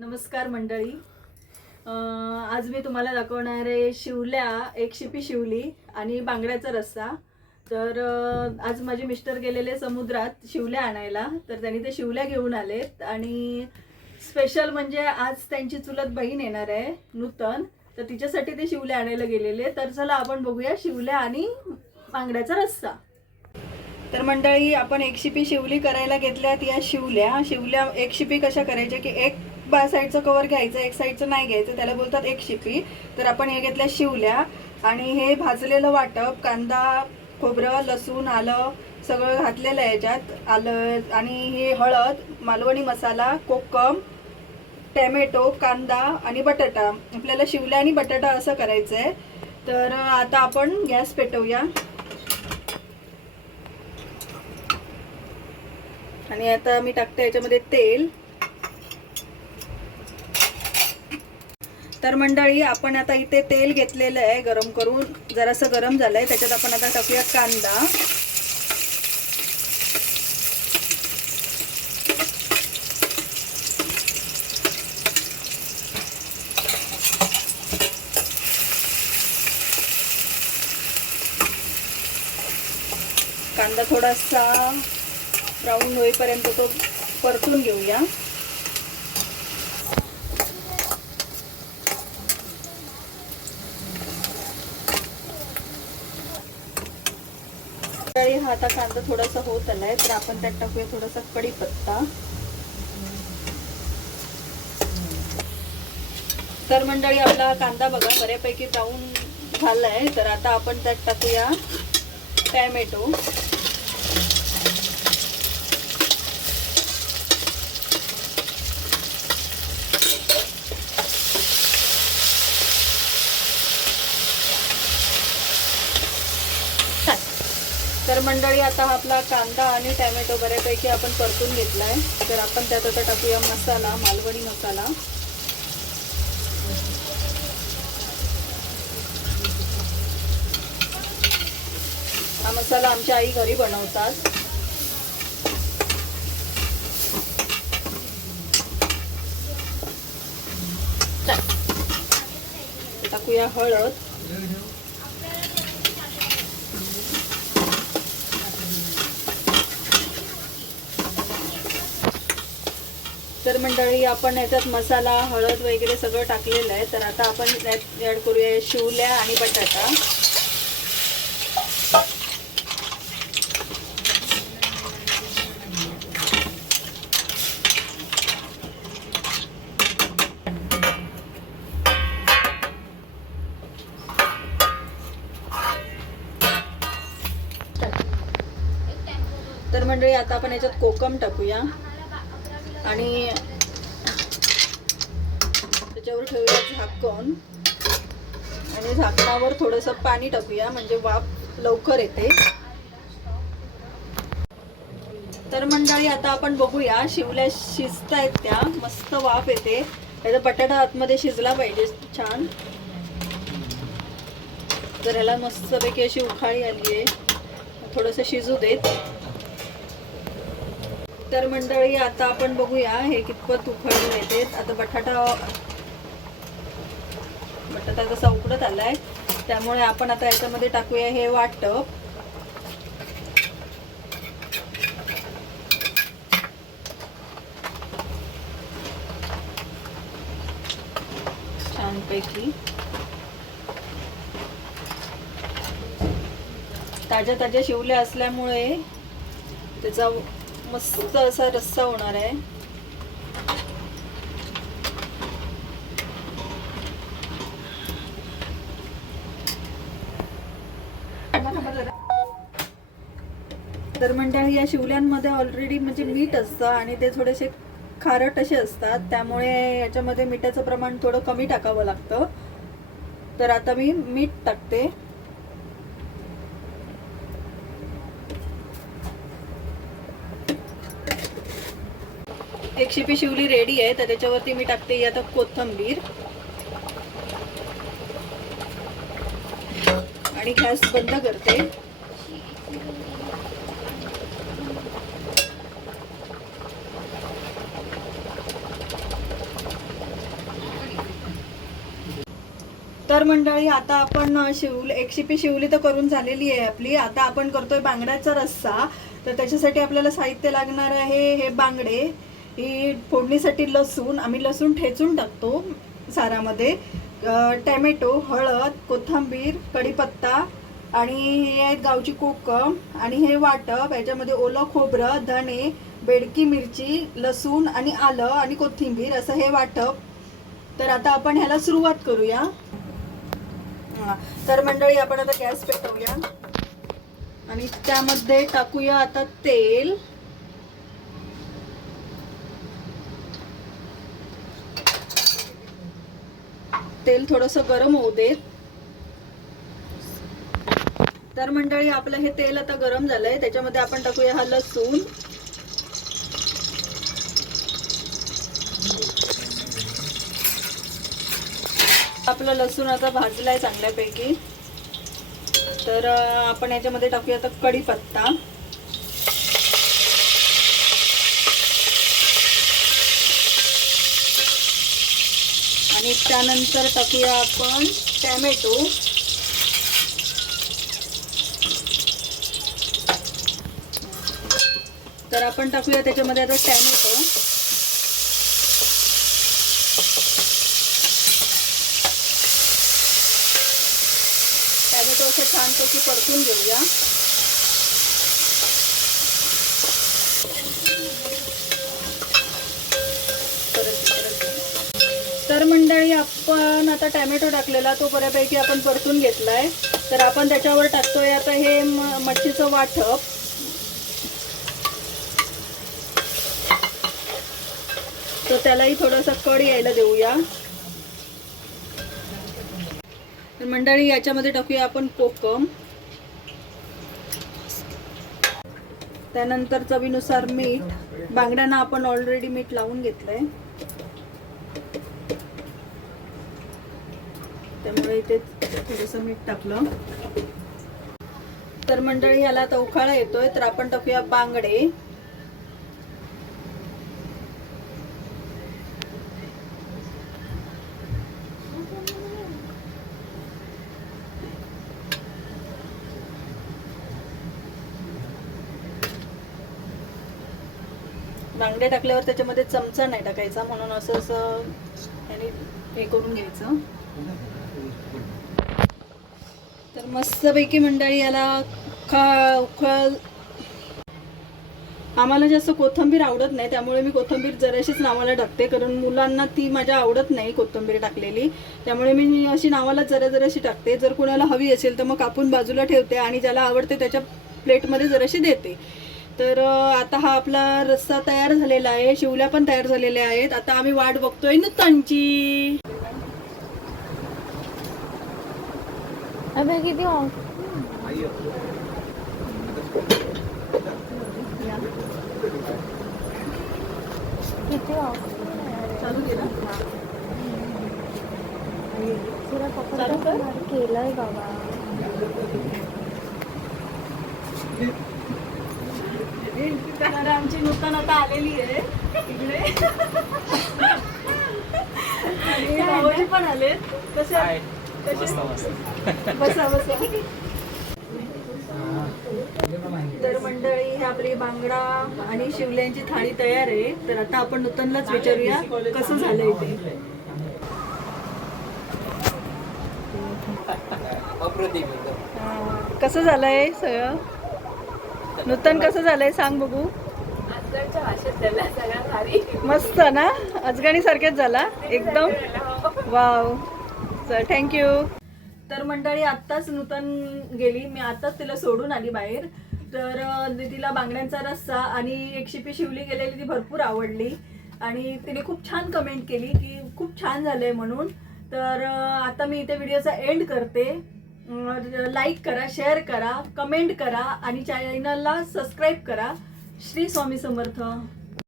नमस्कार मंडळी. आज मी तुम्हाला दाखवणार आहे शिवल्या, एक शिपी शिवली आणि बांगड्याचा रस्सा. तर आज माझे मिस्टर गेलेले समुद्रात शिवल्या आणायला, तर त्यांनी ते शिवल्या घेऊन आलेत. आणि स्पेशल म्हणजे आज त्यांची चुलत बहीण येणार आहे नूतन, तर तिच्यासाठी ते शिवल्या आणायला गेलेले. तर चला आपण बघूया शिवल्या आणि बांगड्याचा रस्सा. तर मंडळी, आपण एक शिपी शिवली करायला घेतल्यात. या शिवल्या एक शिपी कशा करायच्या की एक साईडचं कवर घ्यायचं, एक साईडचं नाही घ्यायचं, त्याला बोलतात एक शिपी. तर आपण हे घेतल्या शिवल्या आणि हे भाजलेलं वाटप, कांदा, खोबरं, लसूण, आलं सगळं घातलेलं आहे याच्यात. आलं आणि हे हळद, मालवणी मसाला, कोकम, टॅमॅटो, कांदा आणि बटाटा. आपल्याला शिवल्या आणि बटाटा असं करायचं आहे. तर आता आपण गॅस पेटवूया आणि आता मी टाकते याच्यामध्ये तेल. तर मंडळी, आपण आता इथे तेल घेतलेलं आहे गरम करून, जरासं गरम झालंय. त्याच्यात आपण आता टाकूया कांदा, कांदा थोडासा ब्राऊन होईपर्यंत तो परतून घेऊया. हा आता कांदा थोडासा होत आलाय, तर आपण त्यात टाकूया थोडासा कढीपत्ता. तर मंडळी, आपला कांदा बघा बऱ्यापैकी ब्राऊन झालाय. तर आता आपण त्यात टाकूया टॅमॅटो. तर मंडळी, आता आपला कांदा आणि टॅमॅटो बऱ्यापैकी आपण परतून घेतलाय. तर आपण त्यात आता टाकूया मसाला, मालवणी मसाला. हा मसाला आमच्या आई घरी बनवतात. टाकूया हळद, तर मंडळी, आपण याच्यात मसाला, हळद वगैरे सगळं टाकलेलं आहे. तर आता आपण यात ॲड करूया शिवल्या आणि बटाटा. तर मंडळी, आता आपण याच्यात कोकम टाकूया आणि त्याच्यावर ठेवूया झाकण आणि झाकणावर थोडंसं पाणी टाकूया, म्हणजे वाफ लवकर येते. तर मंडळी, आता आपण बघूया शिवल्या शिजतायत त्या, मस्त वाफ येते. त्याचा बटाटा आतमध्ये शिजला पाहिजे छान. तर याला मस्तपैकी अशी उखाळी आली आहे, थोडंसं शिजू देत. तर मंडळी, आता आपण बघूया हे कितपत उखळून येते. आता बटाटा जसा उकडत आलाय, त्यामुळे आपण आता याच्यामध्ये टाकूया हे वाटप. छानपैकी ताज्या ताज्या शिवल्या असल्यामुळे त्याचा मस्त असा रस्सा होणार आहे. तर मंडळी, या शिवल्यांमध्ये ऑलरेडी म्हणजे मीठ असतं आणि ते थोडेसे खारट असे असतात, त्यामुळे याच्यामध्ये मिठाचं प्रमाण थोडं कमी टाकावं लागतं. तर आता मी मीठ टाकते. एक शिपी शिवली रेडी आहे, तर त्याच्यावरती मी टाकते आता कोथिंबीर आणि गॅस बंद करते. तर मंडळी आता आपण एक शिपी शिवली तर करून झालेली आहे आपली. आता आपण करतोय बांगड्याचा रस्सा. तर त्याच्यासाठी आपल्याला साहित्य लागणार आहे हे बांगडे, ही फोडणीसाठी लसूण, आम्ही लसूण ठेचून टाकतो सारामध्ये, टॅमॅटो, हळद, कोथिंबीर, कढीपत्ता आणि हे आहेत गावची कोकम आणि हे वाटप. याच्यामध्ये ओलं खोबरं, धणे, बेडकी मिरची, लसूण आणि आलं आणि कोथिंबीर असं हे वाटप. तर आता आपण ह्याला सुरुवात करूया. तर मंडळी आपण आता गॅस पेटवूया आणि त्यामध्ये टाकूया आता तेल. तेल थोडंसं गरम होऊ देत. तर मंडळी आपलं हे तेल आता गरम झालंय, त्याच्यामध्ये आपण टाकूया हा लसूण. आपलं लसूण आता भाजलाय चांगल्यापैकी. तर आपण याच्यामध्ये टाकूया आता कढीपत्ता. आणि त्यानंतर टाकूया आपण टॅमॅटो. तर आपण टाकूया त्याच्यामध्ये आता टॅमॅटो. टॅमॅटो असं छानपैकी परतून घेऊया. तर मंडळी आपण आता टॅमॅटो टाकलेला तो बऱ्यापैकी आपण परतून घेतलाय. तर आपण त्याच्यावर टाकतोय आता हे मच्छीचं वाटप. तर त्यालाही थोडासा कड यायला देऊया. तर मंडळी याच्यामध्ये टाकूया आपण कोकम. त्यानंतर चवीनुसार मीठ. बांगड्यांना आपण ऑलरेडी मीठ लावून घेतलंय, त्यामुळे इथे थोडंसं मीठ टाकलं. तर मंडळी याला आता उखाळा येतोय, तर आपण टाकूया बांगडे. बांगडे टाकल्यावर त्याच्यामध्ये चमचा नाही टाकायचा, म्हणून असं असं याने हे करून घ्यायचं. तर मस्तपैकी मंडळी याला उखळ. आम्हाला जास्त कोथिंबीर आवडत नाही, त्यामुळे मी कोथिंबीर जराशीच नावाला टाकते, कारण मुलांना ती माझ्या आवडत नाही कोथिंबीर टाकलेली. त्यामुळे मी अशी नावाला जराशी टाकते. जर कोणाला हवी असेल तर मग कापून बाजूला ठेवते आणि ज्याला आवडते त्याच्या प्लेटमध्ये जराशी देते. तर आता हा आपला रस्सा तयार झालेला आहे. शिवल्या पण तयार झालेल्या आहेत. आता आम्ही वाट बघतोय नूतनची. अबे किती किती चालू केला केलंय बाबा. तर आमची नूतन आता आलेली आहे इकडे. आणि भाऊजी पण आले. कसे बसा बसा. तर मंडळी ही आपली बांगडा आणि शिवल्यांची थाळी तयार आहे. तर आता आपण नूतनलाच विचारूया कसं झालंय ते. कसं झालंय सगळं नूतन, कसं झालंय सांग बघू. मस्त ना, अजगणी सारखेच झाला एकदम. वाव, चल थँक्यू. तर मंडळी आत्ताच नूतन गेली, मी आत्ताच तिला सोडून आली बाहेर. तर तिला बांगड्यांचा रस्सा आणि एक शिपी शिवली गेलेली ती भरपूर आवडली आणि तिने खूप छान कमेंट केली की खूप छान झालंय म्हणून. तर आता मी इथे व्हिडिओचा एंड करते. लाईक करा, शेअर करा, कमेंट करा आणि चॅनलला सबस्क्राईब करा. श्री स्वामी समर्थ.